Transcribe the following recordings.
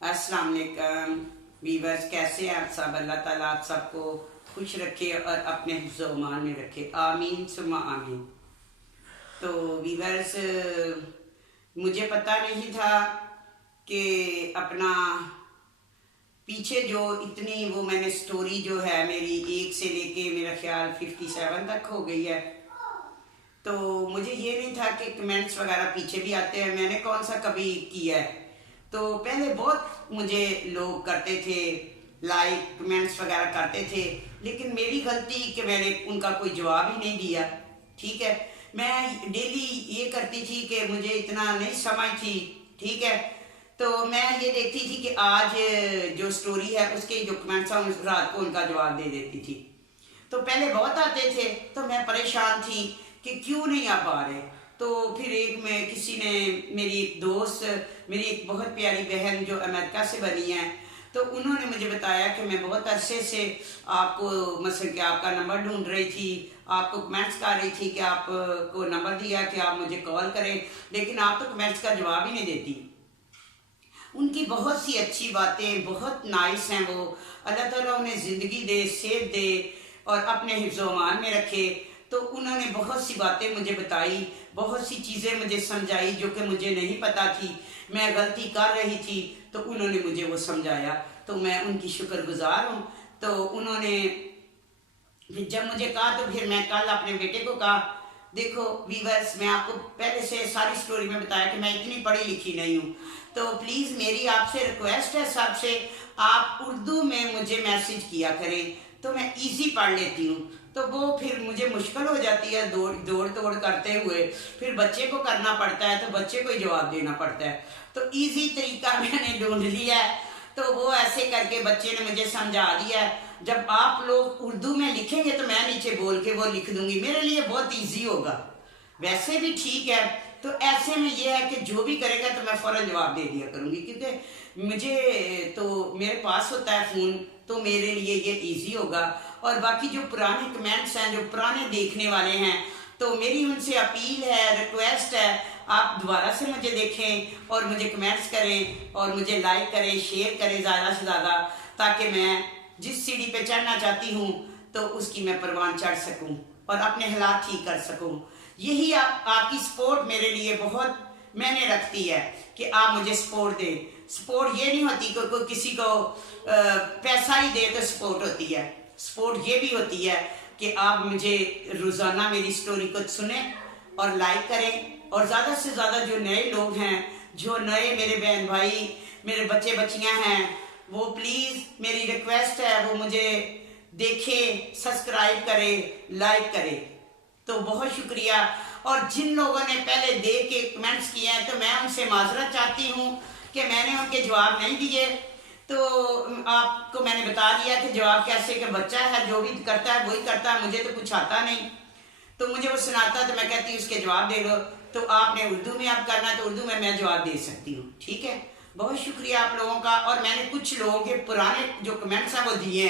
अस्सलाम वालेकुम वीवर्स, कैसे हैं आप सब। अल्लाह ताला आप सबको खुश रखे और अपने हिफ्ज़ व अमान में रखे, आमीन सुम्मा आमीन। तो वीवर्स, मुझे पता नहीं था कि अपना पीछे जो इतनी वो मैंने स्टोरी जो है मेरी 1 से लेके मेरा ख्याल 57 तक हो गई है। तो मुझे ये नहीं था कि कमेंट्स वगैरह पीछे भी आते हैं, मैंने कौन सा कभी किया है। तो पहले बहुत मुझे लोग करते थे, लाइक कमेंट्स वगैरह करते थे, लेकिन मेरी गलती कि मैंने उनका कोई जवाब ही नहीं दिया। ठीक है, मैं डेली ये करती थी कि मुझे इतना नहीं समझ थी। ठीक है, तो मैं ये देखती थी कि आज जो स्टोरी है उसके जो कमेंट्स हैं उस रात को उनका जवाब दे देती थी। तो पहले बहुत आते थे तो मैं परेशान थी कि क्यों नहीं आ पा रहे। तो फिर किसी ने, मेरी एक दोस्त, मेरी एक बहुत प्यारी बहन जो अमेरिका से बनी है, तो उन्होंने मुझे बताया कि मैं बहुत अरसे से आपको मसलन कि आपका नंबर ढूंढ रही थी, आपको कमेंट्स कर रही थी कि आपको नंबर दिया कि आप मुझे कॉल करें, लेकिन आप तो कमेंट्स का जवाब ही नहीं देती। उनकी बहुत सी अच्छी बातें, बहुत नाइस हैं वो। अल्लाह ताला उन्हें ज़िंदगी दे, सेहत दे और अपने हिफ्ज़ व अमान में रखे। तो उन्होंने बहुत सी बातें मुझे बताई, बहुत सी चीज़ें मुझे समझाई जो कि मुझे नहीं पता थी, मैं गलती कर रही थी, तो उन्होंने मुझे वो समझाया। तो मैं उनकी शुक्रगुजार हूँ। तो उन्होंने फिर जब मुझे कहा तो फिर मैं कल अपने बेटे को कहा, देखो वीवर्स, मैं आपको पहले से सारी स्टोरी में बताया कि मैं इतनी पढ़ी लिखी नहीं हूँ, तो प्लीज़ मेरी आपसे रिक्वेस्ट है सबसे, आप उर्दू में मुझे मैसेज किया करें तो मैं इजी पढ़ लेती हूँ। तो वो फिर मुझे मुश्किल हो जाती है दौड़ तोड़ करते हुए, फिर बच्चे को करना पड़ता है तो बच्चे को ही जवाब देना पड़ता है। तो इजी तरीका मैंने ढूंढ लिया है, तो वो ऐसे करके बच्चे ने मुझे समझा दिया है। जब आप लोग उर्दू में लिखेंगे तो मैं नीचे बोल के वो लिख दूंगी, मेरे लिए बहुत ईजी होगा। वैसे भी ठीक है, तो ऐसे में ये है कि जो भी करेगा तो मैं फ़ौरन जवाब दे दिया करूँगी, क्योंकि मुझे तो मेरे पास होता है फ़ोन, तो मेरे लिए ये इजी होगा। और बाकी जो पुराने कमेंट्स हैं, जो पुराने देखने वाले हैं, तो मेरी उनसे अपील है, रिक्वेस्ट है, आप दोबारा से मुझे देखें और मुझे कमेंट्स करें और मुझे लाइक करें, शेयर करें ज़्यादा से ज़्यादा, ताकि मैं जिस सीढ़ी पे चढ़ना चाहती हूँ तो उसकी मैं परवान चढ़ सकूँ और अपने हालात ठीक कर सकूँ। यही आपकी सपोर्ट मेरे लिए बहुत मैंने रखती है कि आप मुझे सपोर्ट दें। सपोर्ट ये नहीं होती कि कोई किसी को पैसा ही दे तो सपोर्ट होती है। सपोर्ट ये भी होती है कि आप मुझे रोज़ाना मेरी स्टोरी को सुने और लाइक करें, और ज़्यादा से ज़्यादा जो नए लोग हैं, जो नए मेरे बहन भाई, मेरे बच्चे बच्चियां हैं, वो प्लीज़ मेरी रिक्वेस्ट है वो मुझे देखें, सब्सक्राइब करें, लाइक करें। तो बहुत शुक्रिया। और जिन लोगों ने पहले देख के कमेंट्स किए हैं तो मैं उनसे माजरत चाहती हूँ कि मैंने उनके जवाब नहीं दिए। तो आपको मैंने बता दिया कि जवाब कैसे, कि बच्चा है जो भी करता है वही करता है, मुझे तो कुछ आता नहीं। तो मुझे वो सुनाता तो मैं कहती हूँ उसके जवाब दे दो, तो आपने उर्दू में आप करना तो उर्दू में मैं जवाब दे सकती हूँ। ठीक है, बहुत शुक्रिया आप लोगों का। और मैंने कुछ लोगों के पुराने जो कमेंट्स हैं वो दिए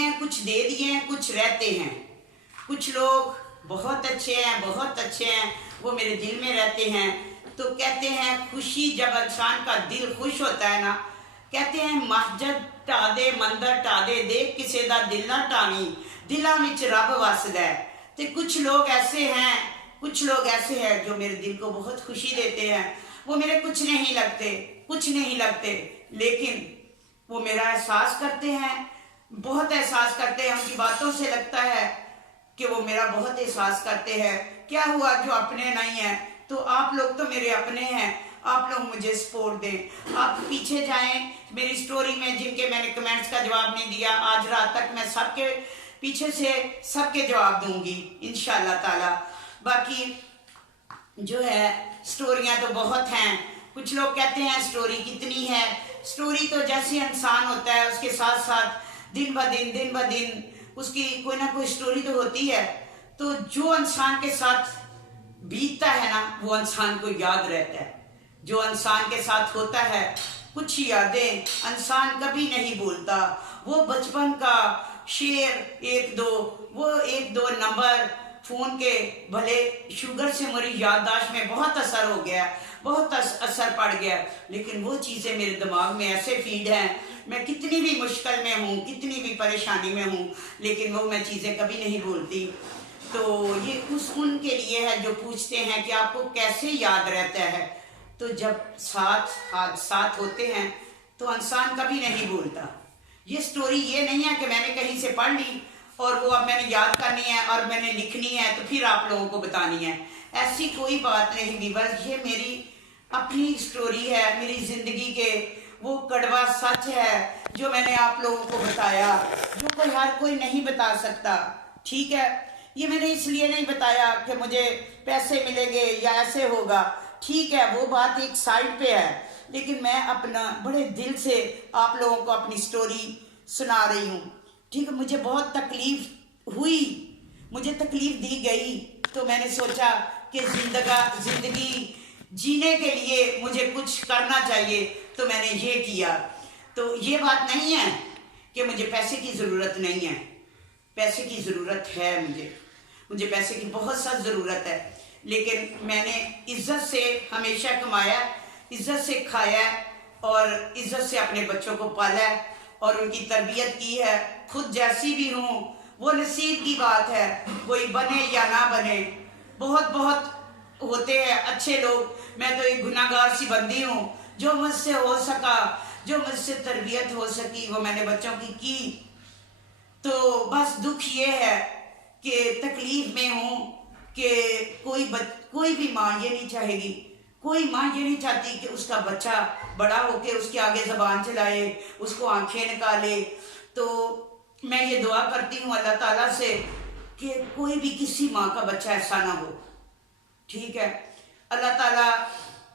हैं, कुछ दे दिए हैं, कुछ रहते हैं। कुछ लोग बहुत अच्छे हैं, बहुत अच्छे हैं, वो मेरे दिल में रहते हैं। तो कहते हैं खुशी जब इंसान का दिल खुश होता है ना, कहते हैं मस्जिद ढा दे, मंदिर ढा दे, देख किसी दा दिल ना टावी, दिलों में रब वसदा है। तो कुछ लोग ऐसे हैं जो मेरे दिल को बहुत खुशी देते हैं। वो मेरे कुछ नहीं लगते, लेकिन वो मेरा एहसास करते हैं, बहुत एहसास करते हैं। उनकी बातों से लगता है कि वो मेरा बहुत एहसास करते हैं। क्या हुआ जो अपने नहीं है, तो आप लोग तो मेरे अपने हैं, आप लोग मुझे सपोर्ट दें। आप पीछे जाएं मेरी स्टोरी में, जिनके मैंने कमेंट्स का जवाब नहीं दिया, आज रात तक मैं सबके पीछे से सबके जवाब दूंगी इंशाल्लाह ताला। बाकी जो है स्टोरियां तो बहुत हैं। कुछ लोग कहते हैं स्टोरी कितनी है। स्टोरी तो जैसे इंसान होता है उसके साथ साथ दिन ब दिन उसकी कोई ना कोई स्टोरी तो होती है। तो जो इंसान के साथ बीतता है ना, वो इंसान को याद रहता है। जो इंसान के साथ होता है, कुछ यादें इंसान कभी नहीं भूलता। वो बचपन का शेर, एक दो नंबर फ़ोन के भले शुगर से मेरी याददाश्त में बहुत असर हो गया, बहुत असर पड़ गया, लेकिन वो चीज़ें मेरे दिमाग में ऐसे फीड हैं, मैं कितनी भी मुश्किल में हूँ, कितनी भी परेशानी में हूँ, लेकिन वो मैं चीज़ें कभी नहीं भूलती। तो ये उनके लिए है जो पूछते हैं कि आपको कैसे याद रहता है। तो जब साथ होते हैं तो इंसान कभी नहीं भूलता। ये स्टोरी ये नहीं है कि मैंने कहीं से पढ़ ली और वो अब मैंने याद करनी है और मैंने लिखनी है तो फिर आप लोगों को बतानी है, ऐसी कोई बात नहीं व्यूअर्स। ये मेरी अपनी स्टोरी है, मेरी ज़िंदगी के वो कड़वा सच है जो मैंने आप लोगों को बताया, जो हर कोई नहीं बता सकता। ठीक है, ये मैंने इसलिए नहीं बताया कि मुझे पैसे मिलेंगे या ऐसे होगा, ठीक है, वो बात एक साइड पे है, लेकिन मैं अपना बड़े दिल से आप लोगों को अपनी स्टोरी सुना रही हूँ। ठीक है, मुझे बहुत तकलीफ हुई, मुझे तकलीफ दी गई, तो मैंने सोचा कि जिंदगी जीने के लिए मुझे कुछ करना चाहिए, तो मैंने ये किया। तो ये बात नहीं है कि मुझे पैसे की ज़रूरत नहीं है, पैसे की ज़रूरत है, मुझे पैसे की बहुत सख्त ज़रूरत है, लेकिन मैंने इज्जत से हमेशा कमाया, इज्जत से खाया और इज्जत से अपने बच्चों को पाला और उनकी तरबियत की है। खुद जैसी भी हूँ वो नसीब की बात है, कोई बने या ना बने। बहुत होते हैं अच्छे लोग, मैं तो एक गुनाहगार सी बंदी हूँ। जो मुझसे हो सका, जो मुझसे तरबियत हो सकी वो मैंने बच्चों की। तो बस दुख ये है कि तकलीफ में हूँ कि कोई भी माँ ये नहीं चाहेगी, कोई माँ ये नहीं चाहती कि उसका बच्चा बड़ा होके उसके आगे ज़बान चलाए, उसको आंखें निकाले। तो मैं ये दुआ करती हूँ अल्लाह ताला से कि कोई भी किसी माँ का बच्चा ऐसा ना हो। ठीक है, अल्लाह ताला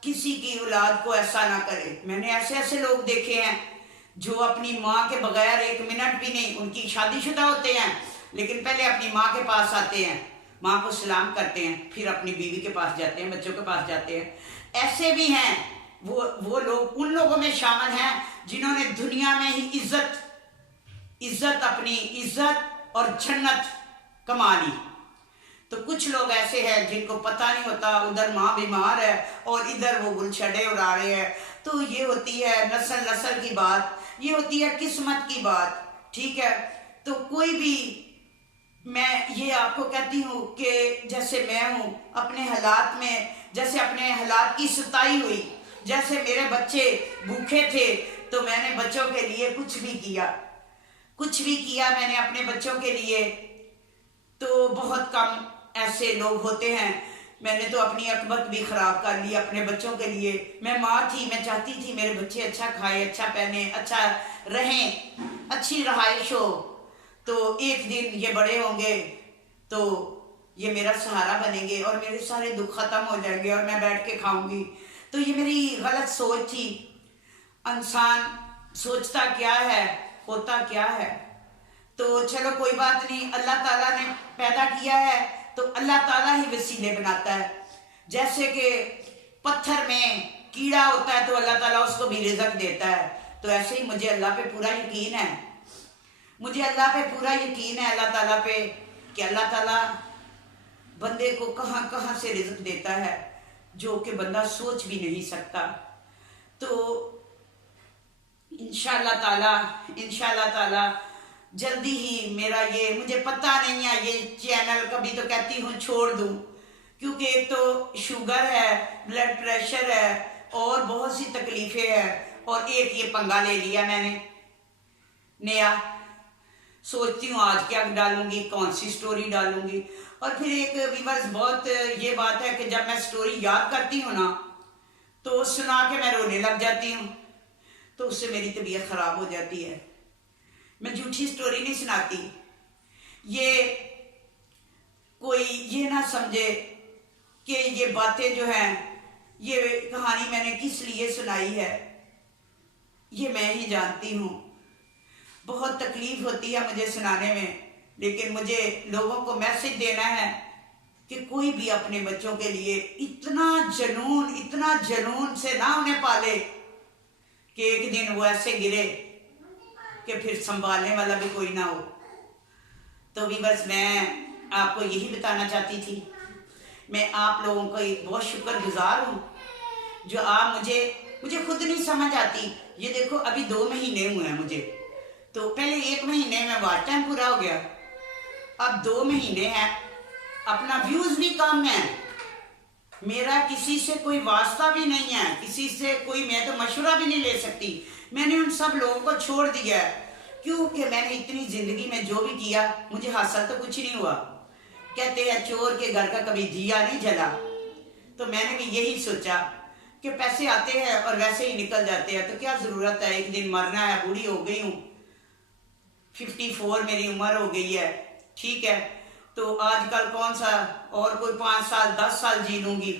किसी की औलाद को ऐसा ना करे। मैंने ऐसे लोग देखे हैं जो अपनी माँ के बगैर एक मिनट भी नहीं, उनकी शादीशुदा होते हैं लेकिन पहले अपनी माँ के पास आते हैं, माँ को सलाम करते हैं, फिर अपनी बीवी के पास जाते हैं, बच्चों के पास जाते हैं। ऐसे भी हैं वो लोग, उन लोगों में शामिल हैं जिन्होंने दुनिया में ही अपनी इज्जत और जन्नत कमा ली। तो कुछ लोग ऐसे हैं जिनको पता नहीं होता, उधर माँ बीमार है और इधर वो गुलछड़े उड़ा रहे हैं। तो ये होती है नस्ल की बात, ये होती है किस्मत की बात। ठीक है, तो कोई भी, मैं ये आपको कहती हूँ कि जैसे मैं हूँ अपने हालात में, जैसे अपने हालात की सताई हुई, जैसे मेरे बच्चे भूखे थे तो मैंने बच्चों के लिए कुछ भी किया मैंने अपने बच्चों के लिए। तो बहुत कम ऐसे लोग होते हैं, मैंने तो अपनी अकबत भी ख़राब कर ली अपने बच्चों के लिए। मैं माँ थी, मैं चाहती थी मेरे बच्चे अच्छा खाएं, अच्छा पहने, अच्छा रहें, अच्छी रहाइश हो। तो एक दिन ये बड़े होंगे तो ये मेरा सहारा बनेंगे और मेरे सारे दुख ख़त्म हो जाएंगे और मैं बैठ के खाऊंगी। तो ये मेरी गलत सोच थी। इंसान सोचता क्या है, होता क्या है। तो चलो कोई बात नहीं, अल्लाह ताला ने पैदा किया है तो अल्लाह ताला ही वसीले बनाता है। जैसे कि पत्थर में कीड़ा होता है तो अल्लाह ताला उसको भी रिज़्क़ देता है, तो ऐसे ही मुझे अल्लाह पे पूरा यकीन है, अल्लाह ताला पे कि अल्लाह ताला बंदे को कहाँ से रिज़्क़ देता है जो कि बंदा सोच भी नहीं सकता। तो इंशाअल्लाह ताला जल्दी ही मेरा ये, मुझे पता नहीं है ये चैनल कभी तो कहती हूँ छोड़ दूँ, क्योंकि एक तो शुगर है, ब्लड प्रेशर है और बहुत सी तकलीफ़ें हैं, और एक ये पंगा ले लिया मैंने नया। सोचती हूँ आज क्या डालूंगी, कौन सी स्टोरी डालूंगी। और फिर एक व्यूअर्स बहुत ये बात है कि जब मैं स्टोरी याद करती हूँ ना तो सुना के मैं रोने लग जाती हूँ, तो उससे मेरी तबीयत ख़राब हो जाती है। मैं झूठी स्टोरी नहीं सुनाती, ये कोई ये ना समझे कि ये बातें जो हैं, ये कहानी मैंने किस लिए सुनाई है, ये मैं ही जानती हूँ। बहुत तकलीफ होती है मुझे सुनाने में, लेकिन मुझे लोगों को मैसेज देना है कि कोई भी अपने बच्चों के लिए इतना जुनून से ना उन्हें पाले कि एक दिन वो ऐसे गिरे कि फिर संभालने वाला भी कोई ना हो। तो भी बस मैं आपको यही बताना चाहती थी। मैं आप लोगों का बहुत शुक्रगुजार हूँ जो आप मुझे खुद नहीं समझ आती। ये देखो अभी 2 महीने हुए हैं मुझे, तो पहले 1 महीने में वाच टाइम पूरा हो गया, अब 2 महीने हैं, अपना व्यूज भी कम है, मेरा किसी से कोई वास्ता भी नहीं है, किसी से कोई, मैं तो मशवरा भी नहीं ले सकती। मैंने उन सब लोगों को छोड़ दिया है क्योंकि मैंने इतनी जिंदगी में जो भी किया मुझे हासिल तो कुछ नहीं हुआ। कहते हैं चोर के घर का कभी दिया नहीं जला, तो मैंने भी यही सोचा कि पैसे आते हैं और वैसे ही निकल जाते हैं, तो क्या ज़रूरत है, एक दिन मरना है, बूढ़ी हो गई हूँ, 54 मेरी उम्र हो गई है, ठीक है, तो आजकल कौन सा और कोई 5 साल 10 साल जी लूँगी।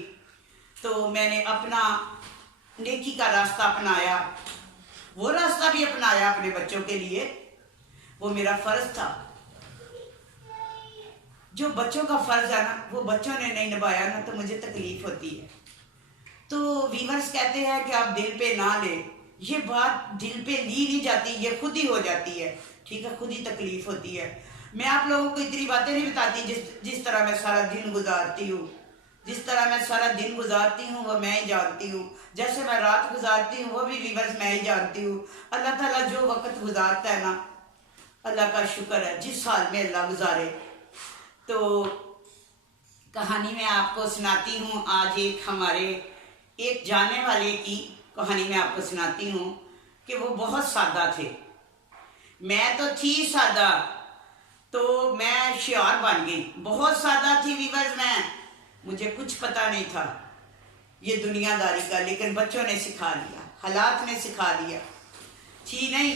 तो मैंने अपना नेकी का रास्ता अपनाया, वो रास्ता भी अपनाया अपने बच्चों के लिए, वो मेरा फ़र्ज़ था। जो बच्चों का फ़र्ज़ है ना, वो बच्चों ने नहीं निभाया ना, तो मुझे तकलीफ़ होती है। तो वीवर्स कहते हैं कि आप दिल पे ना ले, ये बात दिल पे ली नहीं जाती, ये खुद ही हो जाती है, ठीक है, खुद ही तकलीफ होती है। मैं आप लोगों को इतनी बातें नहीं बताती जिस तरह मैं सारा दिन गुजारती हूँ, जिस तरह मैं सारा दिन गुजारती हूँ वो मैं ही जानती हूँ, जैसे मैं रात गुजारती हूँ वो भी वीवर्स मैं ही जानती हूँ। अल्लाह ताला जो वक्त गुजारता है ना, अल्लाह का शुक्र है, जिस हाल में अल्लाह गुजारे। तो कहानी मैं आपको सुनाती हूँ आज, एक जानने वाले की कहानी मैं आपको सुनाती हूँ कि वो बहुत सादा थे। मैं तो थी सादा, तो मैं शियार बन गई। बहुत सादा थी वीवर्स मैं, मुझे कुछ पता नहीं था ये दुनियादारी का, लेकिन बच्चों ने सिखा दिया, हालात ने सिखा दिया। थी नहीं,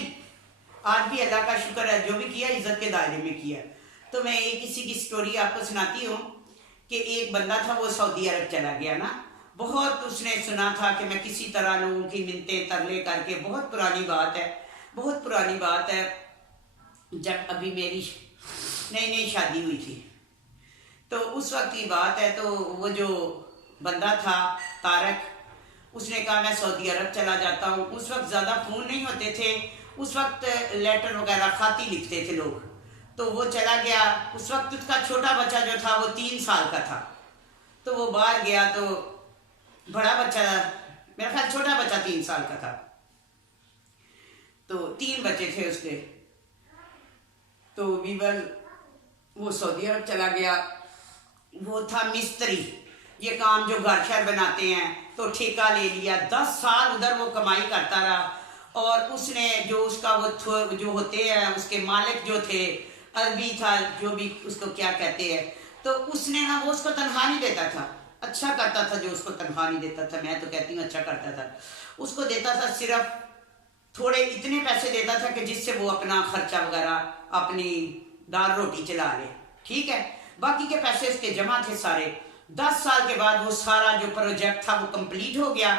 आज भी अल्लाह का शुक्र है, जो भी किया इज्जत के दायरे में किया। तो मैं एक किसी की स्टोरी आपको सुनाती हूँ कि एक बंदा था, वो सऊदी अरब चला गया ना, बहुत उसने सुना था कि मैं किसी तरह लोगों की मिन्नतें तरले करके, बहुत पुरानी बात है, बहुत पुरानी बात है, जब अभी मेरी नई नई शादी हुई थी, तो उस वक्त की बात है। तो वो जो बंदा था तारक, उसने कहा मैं सऊदी अरब चला जाता हूँ। उस वक्त ज़्यादा फ़ोन नहीं होते थे, उस वक्त लेटर वगैरह खाती लिखते थे लोग। तो वो चला गया। उस वक्त उसका छोटा बच्चा जो था वो 3 साल का था, तो वो बाहर गया, तो बड़ा बच्चा, मेरा ख्याल छोटा बच्चा 3 साल का था, तो 3 बच्चे थे उसके। तो वीवर वो सऊदी अरब चला गया, वो था मिस्त्री, ये काम जो घर शहर बनाते हैं, तो ठेका ले लिया। 10 साल उधर वो कमाई करता रहा, और उसने जो उसका वो जो होते हैं उसके मालिक जो थे, अरबी था, जो भी उसको क्या कहते हैं, तो उसने ना वो उसको तनख्वाह नहीं देता था, अच्छा करता था जो उसको तनख्वाह नहीं देता था, मैं तो कहती हूँ अच्छा करता था। उसको देता था सिर्फ थोड़े इतने पैसे देता था कि जिससे वो अपना खर्चा वगैरह, अपनी दाल रोटी चला ले, ठीक है, बाकी के पैसे उसके जमा थे सारे। 10 साल के बाद वो सारा जो प्रोजेक्ट था वो कंप्लीट हो गया,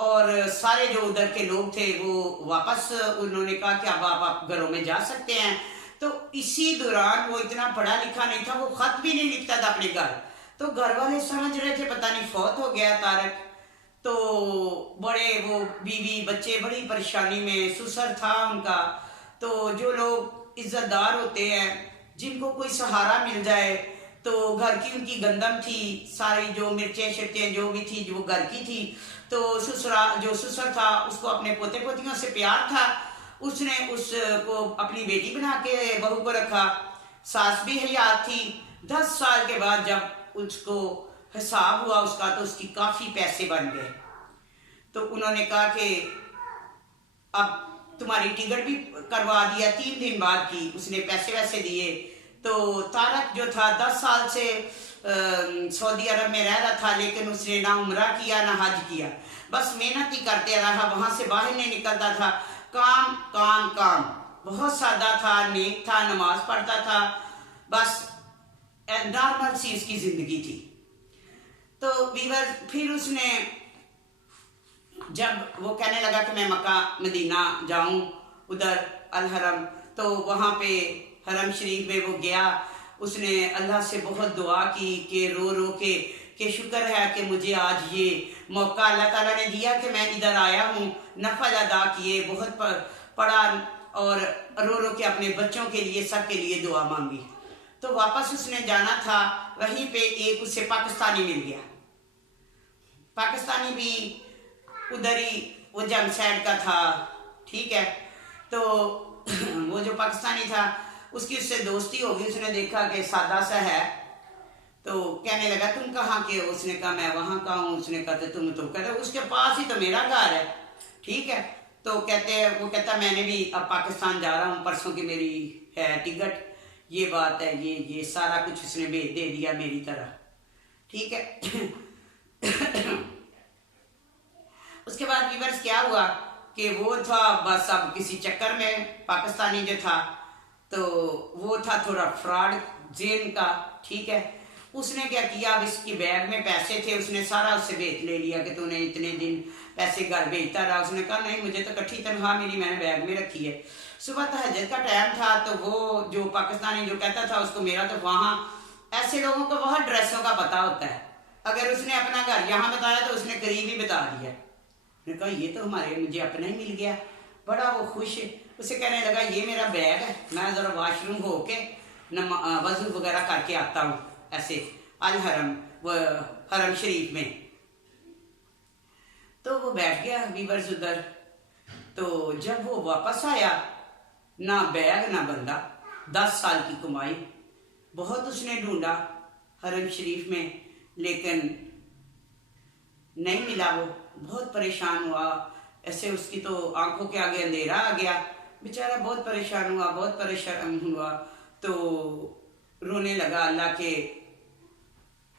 और सारे जो उधर के लोग थे वो वापस, उन्होंने कहा कि अब आप घरों में जा सकते हैं। तो इसी दौरान वो इतना पढ़ा लिखा नहीं था, वो खत भी नहीं लिखता था अपने घर, तो घर वाले समझ रहे थे पता नहीं फौत हो गया तारक। तो बड़े वो बीवी बच्चे बड़ी परेशानी में, ससुर था उनका। तो जो लोग इज्जतदार होते हैं, जिनको कोई सहारा मिल जाए, तो घर की उनकी गंदम थी, सारी जो मिर्चें शिर्चें जो भी थी वो घर की थी। तो जो ससुर था उसको अपने पोते पोतियों से प्यार था, उसने उसको अपनी बेटी बना के बहू को रखा। सास भी हयात थी। 10 साल के बाद जब उसको हिसाब हुआ उसका, तो उसकी काफ़ी पैसे बन गए। तो उन्होंने कहा कि अब तुम्हारी टिकट भी करवा दिया, 3 दिन बाद की, उसने पैसे वैसे दिए। तो तारक जो था 10 साल से सऊदी अरब में रह रहा था, लेकिन उसने ना उम्रा किया ना हज किया, बस मेहनत ही करते रहा, वहाँ से बाहर नहीं निकलता था, काम काम काम। बहुत सादा था, नेक था, नमाज पढ़ता था, बस नॉर्मल सी उसकी ज़िंदगी थी। तो वीवर फिर उसने जब वो कहने लगा कि मैं मक्का मदीना जाऊं, उधर अल हरम, तो वहाँ पे हरम शरीफ में वो गया। उसने अल्लाह से बहुत दुआ की कि रो रो के शुक्र है कि मुझे आज ये मौका अल्लाह ताला ने दिया कि मैं इधर आया हूँ। नफल अदा किए, बहुत पढ़ा, और रो रो के अपने बच्चों के लिए, सब के लिए दुआ मांगी। तो वापस उसने जाना था, वहीं पे एक उसे पाकिस्तानी मिल गया। पाकिस्तानी भी उधर ही वो जमशेद का था, ठीक है। तो वो जो पाकिस्तानी था उसकी उससे दोस्ती होगी, उसने देखा कि सादा सा है, तो कहने लगा तुम कहाँ के हो? उसने कहा मैं वहाँ का हूँ। उसने कहा तुम कहते उसके पास ही तो मेरा घर है, ठीक है। तो वो कहता मैंने भी अब पाकिस्तान जा रहा हूँ, परसों की मेरी है टिकट, ये बात है, ये सारा कुछ उसने दे दिया मेरी तरह, ठीक है। उसके बाद व्यूअर्स क्या हुआ कि वो था बस अब किसी चक्कर में, पाकिस्तानी जो था तो वो था थोड़ा फ्रॉड जेन का, ठीक है। उसने क्या किया, अब इसकी बैग में पैसे थे, उसने सारा उससे भेज ले लिया कि तूने इतने दिन पैसे घर भेजता रहा। उसने कहा नहीं, मुझे तो इकट्ठी तनख्वाह मेरी मैंने बैग में रखी है। सुबह तहज्जुद का टाइम था, तो वो जो पाकिस्तानी जो कहता था उसको मेरा तो वहाँ, ऐसे लोगों को वहाँ ड्रेसों का पता होता है, अगर उसने अपना घर यहाँ बताया तो उसने करीब ही बता दिया। उसने कहा ये तो मुझे अपना ही मिल गया। बड़ा वो खुश, उसे कहने लगा ये मेरा बैग है, मैं ज़रा वाशरूम होके वज़ू वगैरह करके आता हूँ, ऐसे अल हरम वो हरम शरीफ में। तो वो बैठ गया व्यूअर्स उधर। तो जब वो वापस आया, ना बैग ना बंदा, 10 साल की कमाई, बहुत उसने ढूंढा हरम शरीफ में, लेकिन नहीं मिला। वो बहुत परेशान हुआ, ऐसे उसकी तो आंखों के आगे अंधेरा आ गया, बेचारा बहुत परेशान हुआ, बहुत परेशान हुआ। तो रोने लगा अल्लाह के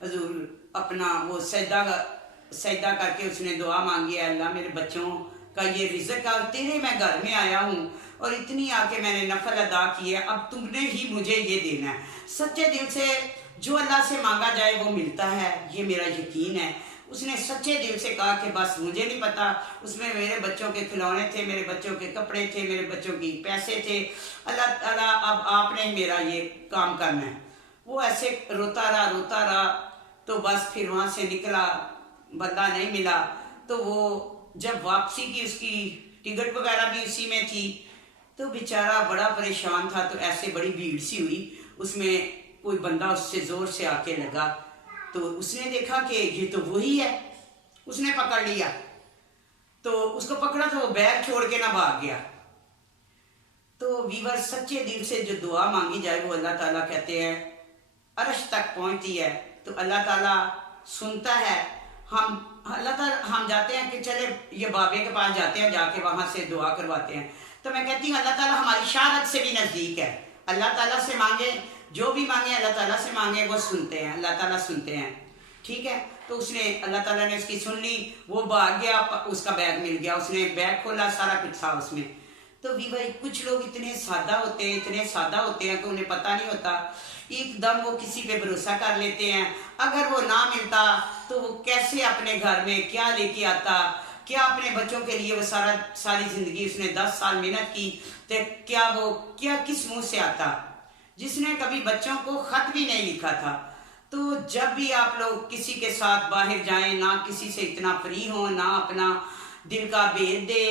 हजूर, अपना वो सजदा करके उसने दुआ मांगी, अल्लाह मेरे बच्चों का ये रिज़्क और तेरे मैं घर में आया हूँ और इतनी आके मैंने नफल अदा की है, अब तुमने ही मुझे ये देना है। सच्चे दिल से जो अल्लाह से मांगा जाए वो मिलता है, ये मेरा यकीन है। उसने सच्चे दिल से कहा कि बस मुझे नहीं पता, उसमें मेरे बच्चों के खिलौने थे, मेरे बच्चों के कपड़े थे, मेरे बच्चों की पैसे थे, अल्लाह ताला अब आपने मेरा ये काम करना है। वो ऐसे रोता रहा। तो बस फिर वहाँ से निकला, बंदा नहीं मिला। तो वो जब वापसी की उसकी टिकट वगैरह भी उसी में थी, तो बेचारा बड़ा परेशान था। तो ऐसे बड़ी भीड़ सी हुई, उसमें कोई बंदा उससे जोर से आके लगा, तो उसने देखा कि ये तो वही है, उसने पकड़ लिया। तो उसको पकड़ा तो वो बैग छोड़ के ना भाग गया। तो वीवर सच्चे दिल से जो दुआ मांगी जाए वो अल्लाह ताला कहते हैं अर्श तक पहुंचती है, तो अल्लाह ताला सुनता है। हम जाते हैं कि चले ये बाबे के पास जाते हैं, जाके वहां से दुआ करवाते हैं। तो मैं कहती हूँ अल्लाह ताला हमारी शहादत से भी नजदीक है। अल्लाह ताला से मांगे, जो भी मांगे अल्लाह ताला से मांगे, वो सुनते हैं, अल्लाह ताला सुनते हैं, ठीक है। तो उसने, अल्लाह ताला ने उसकी सुन ली, वो भाग गया, उसका बैग मिल गया, उसने बैग खोला, सारा कुछ था उसमें। तो भी भाई कुछ लोग इतने सादा होते हैं, इतने सादा होते हैं कि उन्हें पता नहीं होता, एकदम वो किसी पे भरोसा कर लेते हैं। अगर वो ना मिलता तो वो कैसे अपने घर में क्या लेके आता, क्या अपने बच्चों के लिए वो सारी जिंदगी उसने 10 साल मेहनत की, तो क्या किस मुंह से आता, जिसने कभी बच्चों को खत भी नहीं लिखा था। तो जब भी आप लोग किसी के साथ बाहर जाएं, ना किसी से इतना फ्री हो, ना अपना दिल का भेद दे,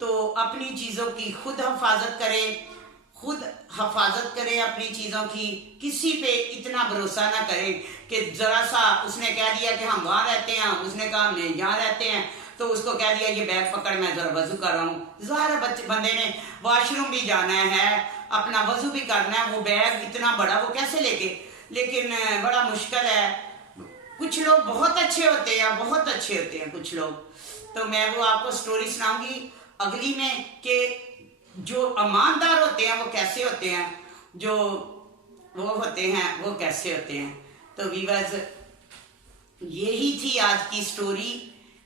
तो अपनी चीज़ों की खुद हिफाजत करें अपनी चीज़ों की। किसी पे इतना भरोसा ना करें कि ज़रा सा उसने कह दिया कि हम वहाँ रहते हैं, उसने कहा हम यहाँ रहते हैं, तो उसको कह दिया ये बैग पकड़ मैं ज़रा वज़ू कर रहा हूँ। ज़ाहिर बंदे ने वॉशरूम भी जाना है, अपना वज़ू भी करना है, वो बैग इतना बड़ा वो कैसे लेके, लेकिन बड़ा मुश्किल है। कुछ लोग बहुत अच्छे होते हैं कुछ लोग। तो मैं वो आपको स्टोरी सुनाऊंगी अगली में कि जो ईमानदार होते हैं वो कैसे होते हैं, जो वो होते हैं वो कैसे होते हैं। तो व्यूअर्स यही थी आज की स्टोरी,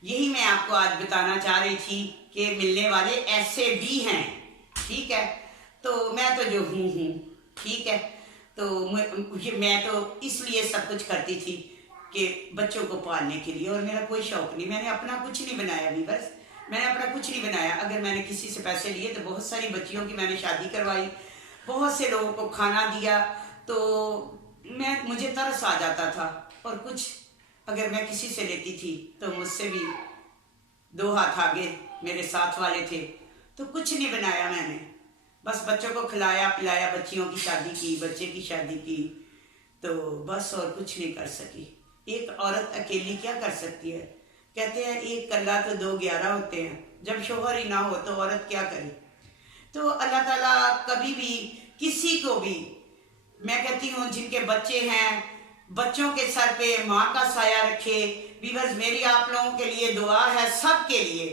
यही मैं आपको आज बताना चाह रही थी कि मिलने वाले ऐसे भी हैं, ठीक है। तो मैं तो जो हूँ ठीक है। तो मैं तो इसलिए सब कुछ करती थी कि बच्चों को पालने के लिए, और मेरा कोई शौक नहीं, मैंने अपना कुछ नहीं बनाया व्यूअर्स, मैंने अपना कुछ नहीं बनाया। अगर मैंने किसी से पैसे लिए तो बहुत सारी बच्चियों की मैंने शादी करवाई, बहुत से लोगों को खाना दिया, तो मुझे तरस आ जाता था। और कुछ अगर मैं किसी से लेती थी तो मुझसे भी 2 हाथ आगे मेरे साथ वाले थे, तो कुछ नहीं बनाया मैंने। बस बच्चों को खिलाया पिलाया, बच्चियों की शादी की, बच्चे की शादी की, तो बस और कुछ नहीं कर सकी। एक औरत अकेली क्या कर सकती है? कहते हैं एक कल्ला तो दो 11 होते हैं। जब शोहर ही ना हो तो औरत क्या करे? तो अल्लाह ताला कभी भी किसी को भी, मैं कहती हूँ जिनके बच्चे हैं, बच्चों के सर पे माँ का साया रखे। व्यूअर्स, मेरी आप लोगों के लिए दुआ है, सब के लिए,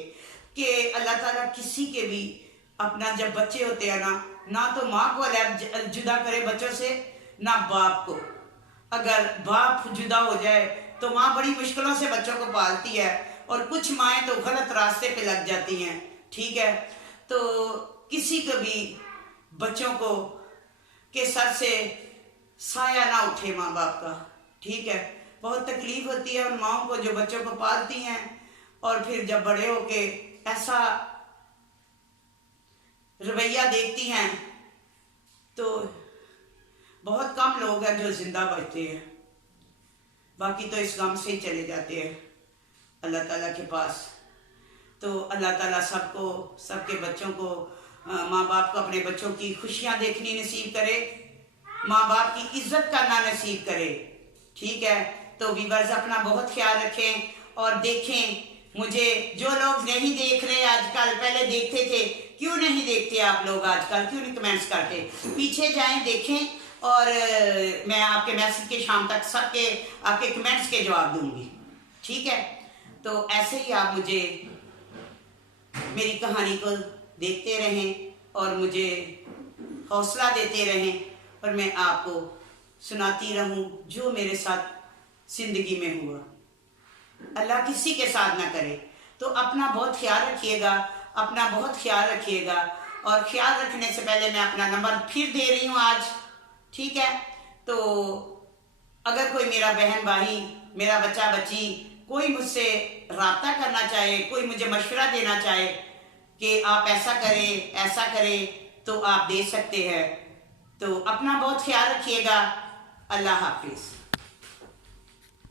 कि अल्लाह ताला किसी के भी अपना, जब बच्चे होते हैं ना तो माँ को अलग जुदा करे बच्चों से, ना बाप को। अगर बाप जुदा हो जाए तो माँ बड़ी मुश्किलों से बच्चों को पालती है, और कुछ माएँ तो गलत रास्ते पे लग जाती हैं, ठीक है। तो किसी को भी बच्चों को के सर से साया ना उठे माँ बाप का, ठीक है। बहुत तकलीफ होती है उन माओं को जो बच्चों को पालती हैं, और फिर जब बड़े होके ऐसा रवैया देखती हैं तो बहुत कम लोग हैं जो जिंदा बचते हैं, बाकी तो इस गम से ही चले जाते हैं अल्लाह ताला के पास। तो अल्लाह ताला सबको, सबके बच्चों को, माँ बाप को अपने बच्चों की खुशियाँ देखनी नसीब करे, माँ बाप की इज्जत करना नसीब करे, ठीक है। तो व्यूअर्स, अपना बहुत ख्याल रखें और देखें मुझे। जो लोग नहीं देख रहे आजकल, पहले देखते थे, क्यों नहीं देखते आप लोग आजकल? क्यों नहीं कमेंट्स करते? पीछे जाएं, देखें, और मैं आपके मैसेज के शाम तक सबके आपके कमेंट्स के जवाब दूंगी, ठीक है। तो ऐसे ही आप मुझे मेरी कहानी को देखते रहें और मुझे हौसला देते रहें, और मैं आपको सुनाती रहूं जो मेरे साथ जिंदगी में हुआ। अल्लाह किसी के साथ ना करे। तो अपना बहुत ख्याल रखिएगा, अपना बहुत ख्याल रखिएगा। और ख्याल रखने से पहले मैं अपना नंबर फिर दे रही हूँ आज, ठीक है। तो अगर कोई मेरा बहन भाई, मेरा बच्चा बच्ची, कोई मुझसे राब्ता करना चाहे, कोई मुझे मशवरा देना चाहे कि आप ऐसा करें ऐसा करें, तो आप दे सकते हैं। तो अपना बहुत ख्याल रखिएगा। अल्लाह हाफिज़।